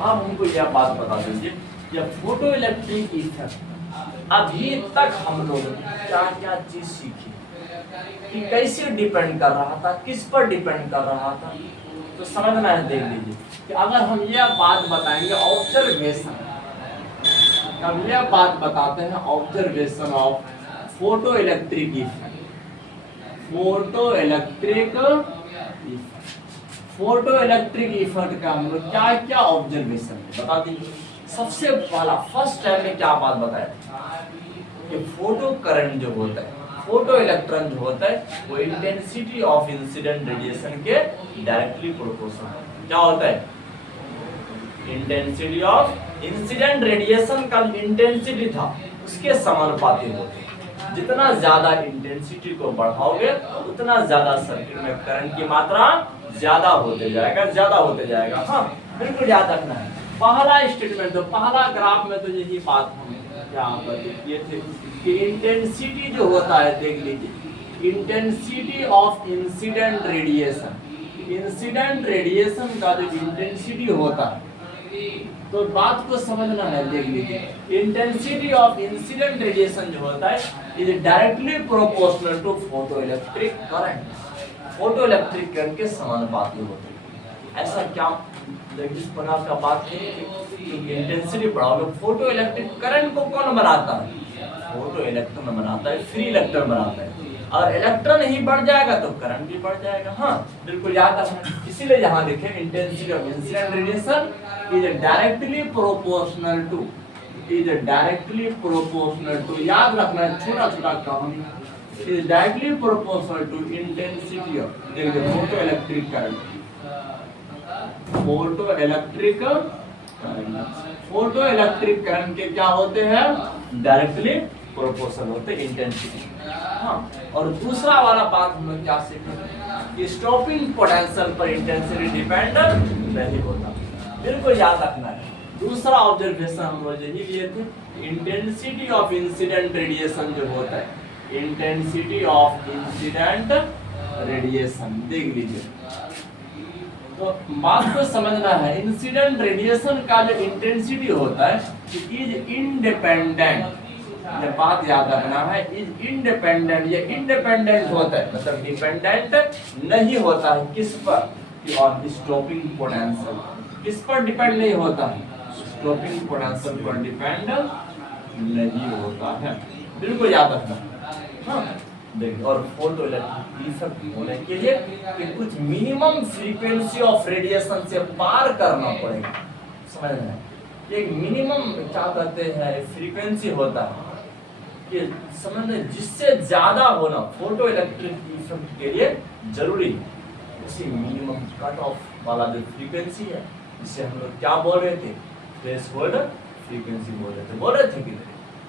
अब हमको यह बात बता दीजिए, यह फोटो इलेक्ट्रिक इफेक्ट अभी तक हम लोगों ने क्या क्या चीज सीखी कि कैसे डिपेंड कर रहा था, किस पर डिपेंड कर रहा था, तो समझना है। देख लीजिए कि अगर हम यह बात बताएंगे ऑब्जर्वेशन, हम यह बात बताते हैं observation of photo electric effect, photo electric effect का हम लोग क्या क्या ऑब्जर्वेशन है बता दीजिए। सबसे पहला फर्स्ट टाइम में क्या बात बताया था कि फोटो करंट जो होता है, फोटो इलेक्ट्रॉन जो होता है वो इंटेंसिटी ऑफ इंसिडेंट रेडिएशन के डायरेक्टली प्रोपोर्शनल क्या होता है, इंटेंसिटी ऑफ इंसिडेंट रेडिएशन का इंटेंसिटी था उसके समानुपाती होते हैं। जितना ज्यादा इंटेंसिटी को बढ़ाओगे उतना ज्यादा सर्किट में करंट की मात्रा ज्यादा होते जाएगा। हाँ बिल्कुल याद रखना है। पहला स्टेटमेंट तो पहला ग्राफ में तो यही बात हम क्या किए थे कि इंटेंसिटी जो होता है, देख लीजिए इंटेंसिटी ऑफ इंसिडेंट रेडिएशन का जो इंटेंसिटी होता है, तो बात को समझना है। देख लीजिए इंटेंसिटी ऑफ इंसिडेंट रेडिएशन जो होता है is directly proportional to photo electric current के समानुपाती होते हैं। ऐसा क्या जिस प्रकार का बात है कि इंटेंसिटी बढ़ाओगे, फोटो इलेक्ट्रिक करंट को कौन बनाता है, फोटो इलेक्ट्रॉन बनाता है, फ्री इलेक्ट्रॉन बनाता है। और इलेक्ट्रॉन ही बढ़ जाएगा तो करंट भी बढ़ जाएगा। हाँ बिल्कुल याद रखना। इसीलिए यहाँ देखें intensity of incident radiation is directly proportional to याद रखना है, छोटा छोटा कहानी is directly proportional to intensity of photo electric current. Photo electric current के क्या होते हैं, डायरेक्टली प्रोपोर्शनल होते हैं इंटेंसिटी। हाँ और दूसरा वाला बात हम लोग क्या सीखेंगे कि स्टॉपिंग पोटेंशियल पर इंटेंसिटी डिपेंड नहीं होता। बिल्कुल याद रखना है। दूसरा ऑब्जर्वेशन हम लोग यही लिए थे, इंटेंसिटी ऑफ इंसिडेंट रेडिएशन जो होता है, इंटेंसिटी ऑफ इंसिडेंट रेडिएशन देख लीजिए। तो बात को समझना है, इंसिडेंट रेडिएशन का जो इंटेंसिटी होता है इज इंडिपेंडेंट, ये बात याद रखना है, इज इंडिपेंडेंट। ये इंडिपेंडेंट होता है मतलब डिपेंडेंट नहीं होता है किस पर, कि और स्टॉपिंग पोटेंशियल किस पर डिपेंड नहीं होता है, स्टॉपिंग पोटेंशियल पर डिपेंड नहीं होता है। बिल्कुल याद रखना। हाँ देखिए और फोटो इलेक्ट्रिक इफेक्ट होने के लिए कि कुछ मिनिमम फ्रीक्वेंसी ऑफ रेडिएशन से पार करना पड़ेगा। समझना है, एक मिनिमम क्या कहते हैं फ्रीक्वेंसी होता है कि समझना जिससे ज्यादा होना फोटो इलेक्ट्रिक इफेक्ट के लिए जरूरी है। उसी मिनिमम कट ऑफ वाला जो फ्रीक्वेंसी है जिसे हम लोग क्या बोल रहे थे, थ्रेशोल्ड फ्रीक्वेंसी बोल रहे थे कि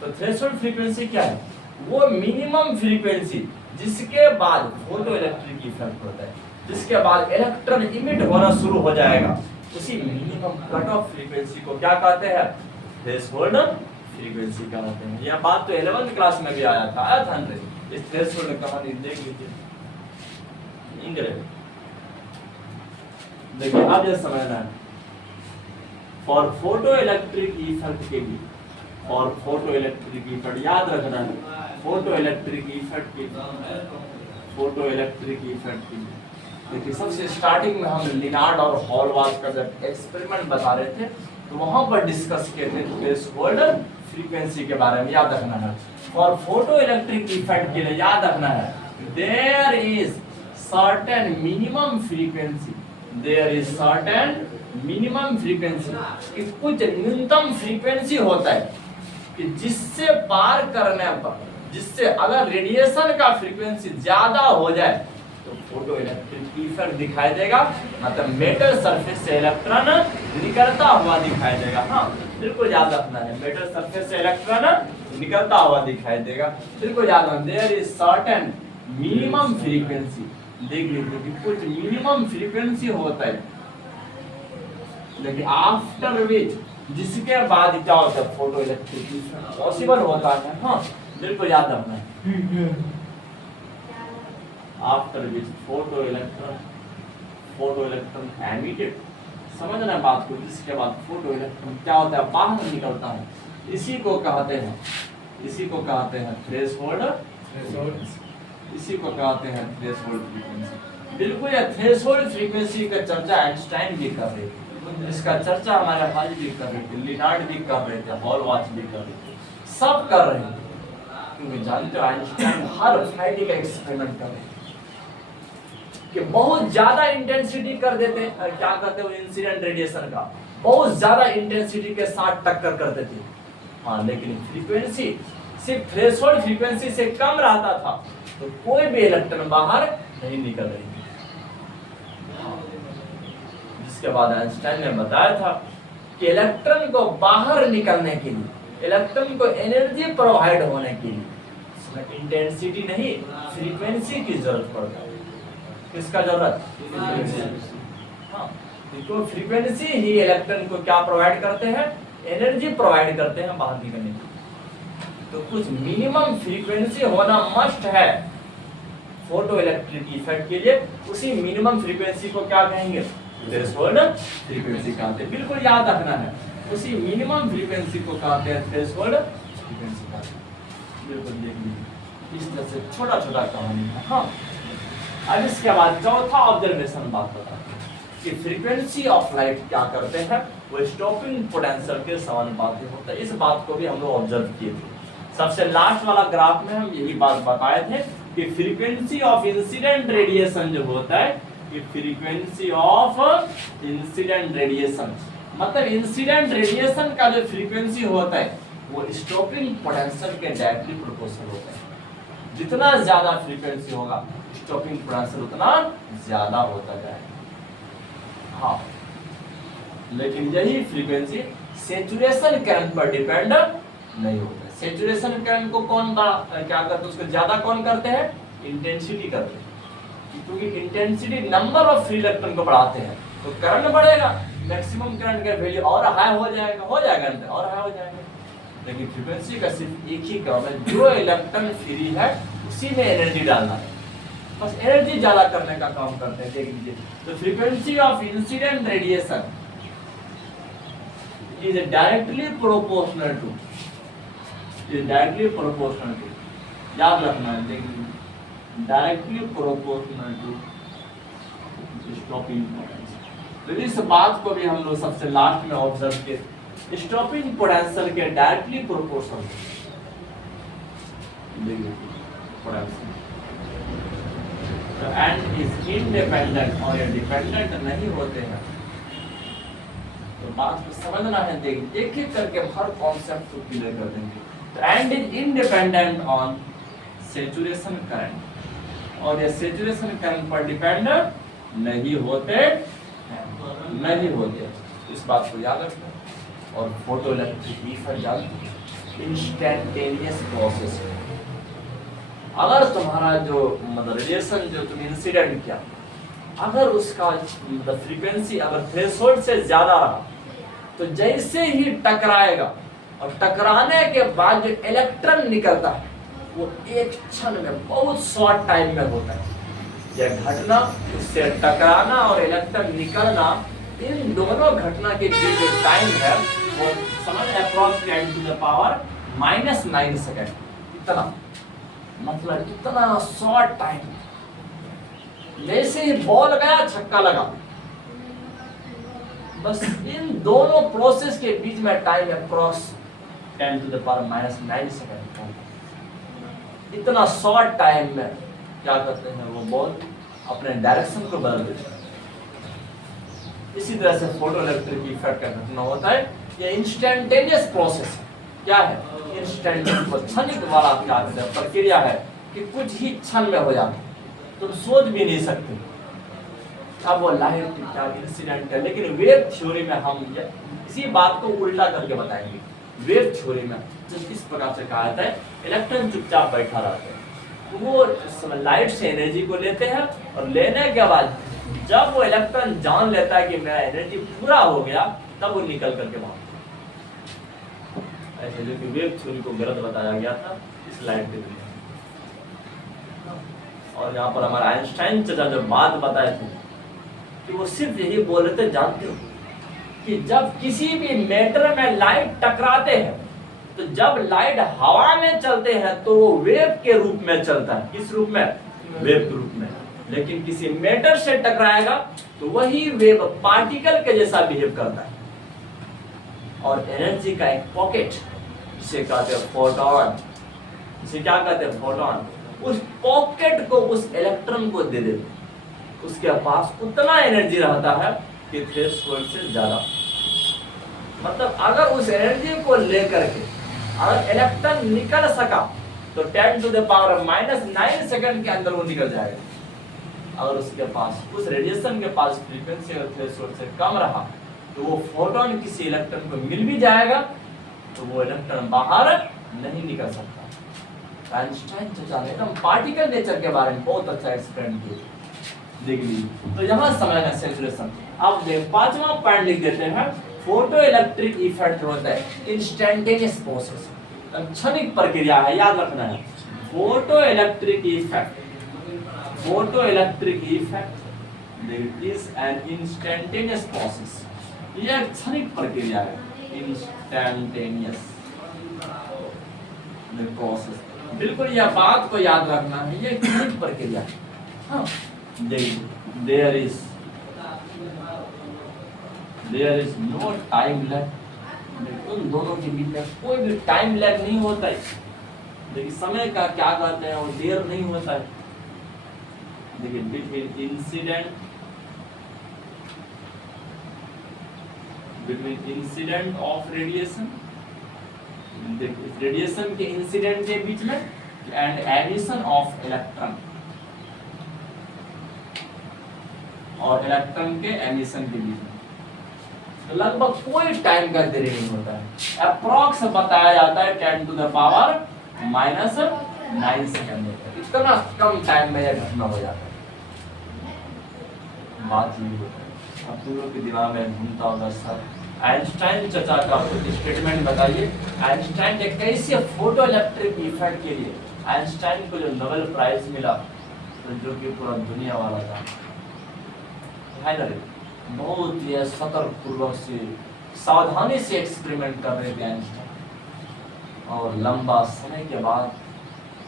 तो थ्रेशोल्ड फ्रीक्वेंसी क्या है, वो मिनिमम फ्रीक्वेंसी जिसके बाद फोटो इलेक्ट्रिक इफेक्ट होता है, जिसके बाद इलेक्ट्रॉन इमिट होना शुरू हो जाएगा, उसी मिनिमम कट ऑफ फ्रीक्वेंसी को क्या कहते हैं, थ्रेशोल्ड फ्रीक्वेंसी कहते हैं। यह बात तो 11th क्लास में भी आया था इस थ्रेशोल्ड कहानी देख लीजिए इंग्लिश। देखिए अब यह समझना है फॉर फोटो इलेक्ट्रिक इफेक्ट के लिए, और फोटो इलेक्ट्रिक इफेक्ट याद रखना है, फोटो इलेक्ट्रिक इफेक्ट की देखिए सबसे स्टार्टिंग में हम लिनार्ड और हॉलवाच का जब एक्सपेरिमेंट बता रहे थे तो वहां पर डिस्कस किए थे थ्रेशोल्ड फ्रीक्वेंसी के बारे में। याद रखना है फॉर फोटो इलेक्ट्रिक इफेक्ट के लिए याद रखना है there is certain minimum frequency, कि कुछ न्यूनतम फ्रीक्वेंसी होता है कि जिससे पार करने पर, जिससे अगर रेडिएशन का फ्रीक्वेंसी ज्यादा हो जाए तो फोटो इलेक्ट्रिक इफेक्ट दिखाई देगा, मतलब मेटल सरफेस से इलेक्ट्रॉन निकलता हुआ दिखाई देगा। हाँ बिल्कुल याद रखना है, मेटल सरफेस से इलेक्ट्रॉन निकलता हुआ दिखाई देगा। बिल्कुल याद रखना there is certain minimum frequency, देख लीजिए कि कुछ मिनिमम फ्रीक्वेंसी होता है लेकिन आफ्टर विच जिसके बाद क्या होता है फोटो इलेक्ट्रिक इफेक्ट पॉसिबल होता है। हाँ बिल्कुल याद रखना है after which photo electron emitted समझना बात को। इसके बाद फोटो इलेक्ट्रॉन क्या होता है, बाहर निकलता है। इसी को कहते हैं थ्रेशोल्ड, इसी को कहते हैं थ्रेशोल्ड फ्रीक्वेंसी। बिल्कुल ये थ्रेशोल्ड फ्रीक्वेंसी का चर्चा आइंस्टाइन भी कर रहे थे, इसका चर्चा हमारे हॉल भी कर रहे थे, लिनार्ड भी कर रहे थे, हॉलवाच भी कर रहे थे, सब कर रहे थे। क्योंकि जानते हो आइंस्टाइन हर फ्राइडे का एक्सपेरिमेंट कर रहे थे कि बहुत ज्यादा इंटेंसिटी कर देते, क्या कहते हैं इंसिडेंट रेडिएशन का, बहुत ज्यादा इंटेंसिटी के साथ टक्कर कर देते। हाँ, लेकिन फ्रीक्वेंसी सिर्फ थ्रेशोल्ड फ्रीक्वेंसी से कम रहता था तो कोई भी इलेक्ट्रॉन बाहर नहीं निकल रही थी। जिसके बाद आइंस्टाइन ने बताया था कि इलेक्ट्रॉन को बाहर निकलने के लिए, इलेक्ट्रॉन को एनर्जी प्रोवाइड होने के लिए इसमें इंटेंसिटी नहीं फ्रीक्वेंसी की जरूरत पड़ता है। किसका जरूरत? हाँ, तो फ्रीक्वेंसी ही इलेक्ट्रॉन को क्या प्रोवाइड करते हैं, एनर्जी प्रोवाइड करते हैं बाहर निकलने के लिए। तो कुछ मिनिमम फ्रीक्वेंसी होना मस्ट है फोटो इलेक्ट्रिक इफेक्ट के लिए। उसी मिनिमम फ्रीक्वेंसी को क्या कहेंगे, थ्रेशोल्ड फ्रीक्वेंसी कहते हैं। बिल्कुल याद रखना है, उसी मिनिमम फ्रीक्वेंसी को कहते हैं थ्रेशोल्ड फ्रीक्वेंसी कहते हैं। बिल्कुल देख लीजिए, इस तरह से छोटा छोटा कहानी है। हाँ, अब इसके बाद चौथा ऑब्जर्वेशन बात बताते हैं कि फ्रीक्वेंसी ऑफ लाइट क्या करते हैं, वो स्टॉपिंग पोटेंशियल के समानुपाती होता है। इस बात को भी हम लोग ऑब्जर्व किए थे। सबसे लास्ट वाला ग्राफ में हम यही बात बताए थे कि फ्रीक्वेंसी ऑफ इंसिडेंट रेडिएशन जो होता है, कि फ्रीक्वेंसी ऑफ इंसिडेंट रेडिएशन मतलब इंसिडेंट रेडिएशन का जो फ्रीक्वेंसी होता है वो स्टॉपिंग पोटेंशियल के डायरेक्टली प्रोपोर्शनल होता है। जितना ज्यादा फ्रीक्वेंसी होगा स्टॉपिंग पोटेंशियल उतना ज्यादा होता जाएगा। हाँ, लेकिन यही फ्रीक्वेंसी सैचुरेशन करंट पर डिपेंड नहीं होता है। सैचुरेशन करंट को कौन क्या करते हैं, उसको ज्यादा कौन करते हैं, इंटेंसिटी करते हैं। क्योंकि intensity number of free electron को बढ़ाते हैं तो करंट बढ़ेगा, मैक्सिमम करंट का वैल्यू और हाई हो जाएगा और हाई हो जाएगा। लेकिन फ्रीक्वेंसी का सिर्फ एक ही काम है, जो इलेक्ट्रॉन फ्री है उसी में एनर्जी डालना है, बस एनर्जी ज्यादा करने का काम करते हैं। देख लीजिए, तो frequency of incident radiation is directly proportional to, याद रखना है, देखिए directly proportional to stopping potential. तो इस बात को भी हम लोग सबसे लास्ट में ऑब्जर्व किए, स्टॉपिंग पोटेंशियल के directly proportional and is independent, और ये डिपेंडेंट नहीं होते हैं। तो बात को समझना है, देखिए एक एक करके हर कॉन्सेप्ट को क्लियर कर देंगे। And is independent on saturation current, और ये सैचुरेशन करंट पर डिपेंड नहीं होते। इस बात को याद रखना। और फोटो इलेक्ट्रिक इफेक्ट जानते हैं, इंस्टेंटेनियस प्रोसेस है। अगर तुम्हारा जो मतलब रेडिएशन जो तुम इंसिडेंट किया, अगर उसका मतलब फ्रीक्वेंसी अगर थ्रेशोल्ड से ज्यादा रहा तो जैसे ही टकराएगा और टकराने के बाद जो इलेक्ट्रॉन निकलता है वो एक क्षण में बहुत शॉर्ट टाइम में होता है। यह घटना, उससे टकराना और इलेक्ट्रॉन निकलना, इन दोनों घटना के बीच जो टाइम है वो समझ अप्रॉक्स 10 to the -9 सेकंड, इतना मतलब इतना शॉर्ट टाइम। जैसे ही बॉल गया छक्का लगा, बस इन दोनों प्रोसेस के बीच में time approx 10 to the power -9 second. इतना शॉर्ट टाइम में क्या करते हैं, वो बॉल अपने डायरेक्शन को बदल देते हैं। इसी तरह से फोटो इलेक्ट्रिक इफेक्ट का घटना होता है। ये इंस्टेंटेनियस प्रोसेस है। क्या है, इंस्टेंटेनियस क्षणिक वाला क्या प्रक्रिया है कि कुछ ही क्षण में हो जाता है, तुम सोच भी नहीं सकते। अब वो लाइट क्या इंसिडेंट है, लेकिन वेव थ्योरी में हम इसी बात को उल्टा करके बताएंगे। वेव थ्योरी में जिस इस प्रकार से कहा जाता है, इलेक्ट्रॉन चुपचाप बैठा रहता है, तो वो लाइट से एनर्जी को लेते हैं और लेने के बाद जब वो इलेक्ट्रॉन जान लेता है कि मेरा एनर्जी पूरा हो गया, तब वो निकल करके भागता है। ऐसे जो कि वेव थ्योरी को गलत बताया गया था इस लाइट के लिए। और यहाँ पर हमारा आइंस्टाइन चाचा जो बात बताए थे कि वो सिर्फ यही बोल रहे थे, जानते हो कि जब किसी भी मैटर में लाइट टकराते हैं, तो जब लाइट हवा में चलते हैं तो वो वेव के रूप में चलता है। किस रूप में? वेव के रूप में। लेकिन किसी मैटर से टकराएगा तो वही वेव पार्टिकल के जैसा बिहेव करता है। और एनर्जी का एक पॉकेट, जिसे कहते हैं फोटोन, इसे क्या कहते हैं? फोटोन। उस पॉकेट को उस इलेक्ट्रॉन को दे देते, उसके पास उतना एनर्जी रहता है कि थ्रेशोल्ड से ज्यादा। मतलब अगर उस एनर्जी को लेकर के अगर इलेक्ट्रॉन निकल सका तो 10 to the power -9 सेकंड के अंदर वो निकल जाएगा। अगर उसके पास उस रेडिएशन के पास फ्रीक्वेंसी और थ्रेशोल्ड से कम रहा तो वो फोटोन किसी इलेक्ट्रॉन को मिल भी जाएगा तो वो इलेक्ट्रॉन बाहर नहीं निकल सकता। आइंस्टाइन चाचा ने हम पार्टिकल नेचर के बारे में बहुत अच्छा एक्सप्लेन किया, देख लीजिए। तो यहाँ समझना सेचुरेशन। अब पांचवा पॉइंट लिख देते हैं, फोटो इलेक्ट्रिक इफेक्ट होता है इंस्टेंटेनियस प्रोसेस, क्षणिक प्रक्रिया है, याद रखना है। Photo electric effect is an instantaneous process, यह एक क्षणिक प्रक्रिया है, इंस्टेंटेनियस प्रोसेस। बिल्कुल यह बात को याद रखना है, यह क्षणिक प्रक्रिया है। हाँ, there is no time lag, उन दोनों के बीच में कोई भी टाइम लैग नहीं होता है। देखिए समय का क्या कहते हैं, वो देर नहीं होता है। देखिए between incident of radiation, radiation के इंसिडेंट के बीच में एंड एमिशन ऑफ इलेक्ट्रॉन, और इलेक्ट्रॉन के एमिशन के बीच में लगभग कोई टाइम का देरी नहीं होता है। अप्रॉक्स बताया जाता है 10 to the power -9 सेकंड। इतना कम टाइम में यह घटना हो जाता है। बात ये होता है, अब तुम लोग के दिमाग में घूमता होगा सर आइंस्टाइन चचा का कुछ स्टेटमेंट बताइए। आइंस्टाइन के कैसे फोटो इलेक्ट्रिक इफेक्ट के लिए आइंस्टाइन को जो नोबेल प्राइज मिला, तो जो कि पूरा दुनिया वाला था, है ना, बहुत ही सतर्क पूर्वक से सावधानी से एक्सपेरिमेंट कर रहे थे आइंस्टाइन, और लंबा समय के बाद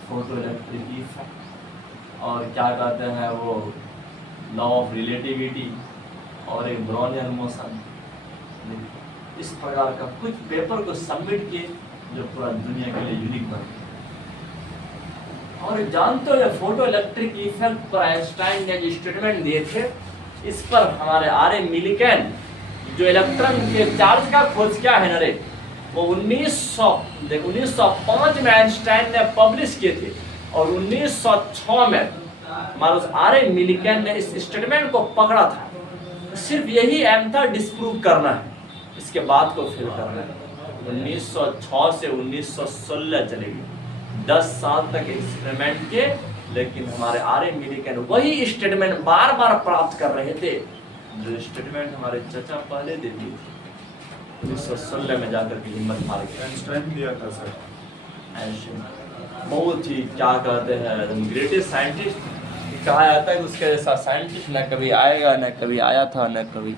फोटो इलेक्ट्रिक इफेक्ट और क्या कहते हैं वो लॉ ऑफ रिलेटिविटी और एक ब्राउनियन मोशन, इस प्रकार का कुछ पेपर को सबमिट किए जो पूरा दुनिया के लिए यूनिक बन गए। और जानते हो फोटो इलेक्ट्रिक इफेक्ट पर आइंस्टाइन ने जो स्टेटमेंट दिए थे, इस पर हमारे आर.ए. मिलिकन जो इलेक्ट्रॉन के चार्ज का खोज क्या है ना रे, वो 1905 में आइंस्टाइन ने पब्लिश किए थे, और 1906 में हमारे आर.ए. मिलिकन ने इस स्टेटमेंट को पकड़ा था। सिर्फ यही एम था, डिस्प्रूव करना है, इसके बाद को फिल करना है। 1906 से 1916 चलेगी, 10 साल तक एक्सपेरिमेंट के, लेकिन हमारे आर.ए. मिलिकन वही स्टेटमेंट बार बार प्राप्त कर रहे थे जो स्टेटमेंट हमारे चचा पहले दे दिए थे। 1916 में जाकर के हिम्मत हार के आइंस्टाइन दिया था सर। आइंस्टाइन बहुत ही क्या कहते हैं ग्रेटेस्ट साइंटिस्ट कहा जाता है, उसके जैसा साइंटिस्ट न कभी आएगा, न कभी आया था, न कभी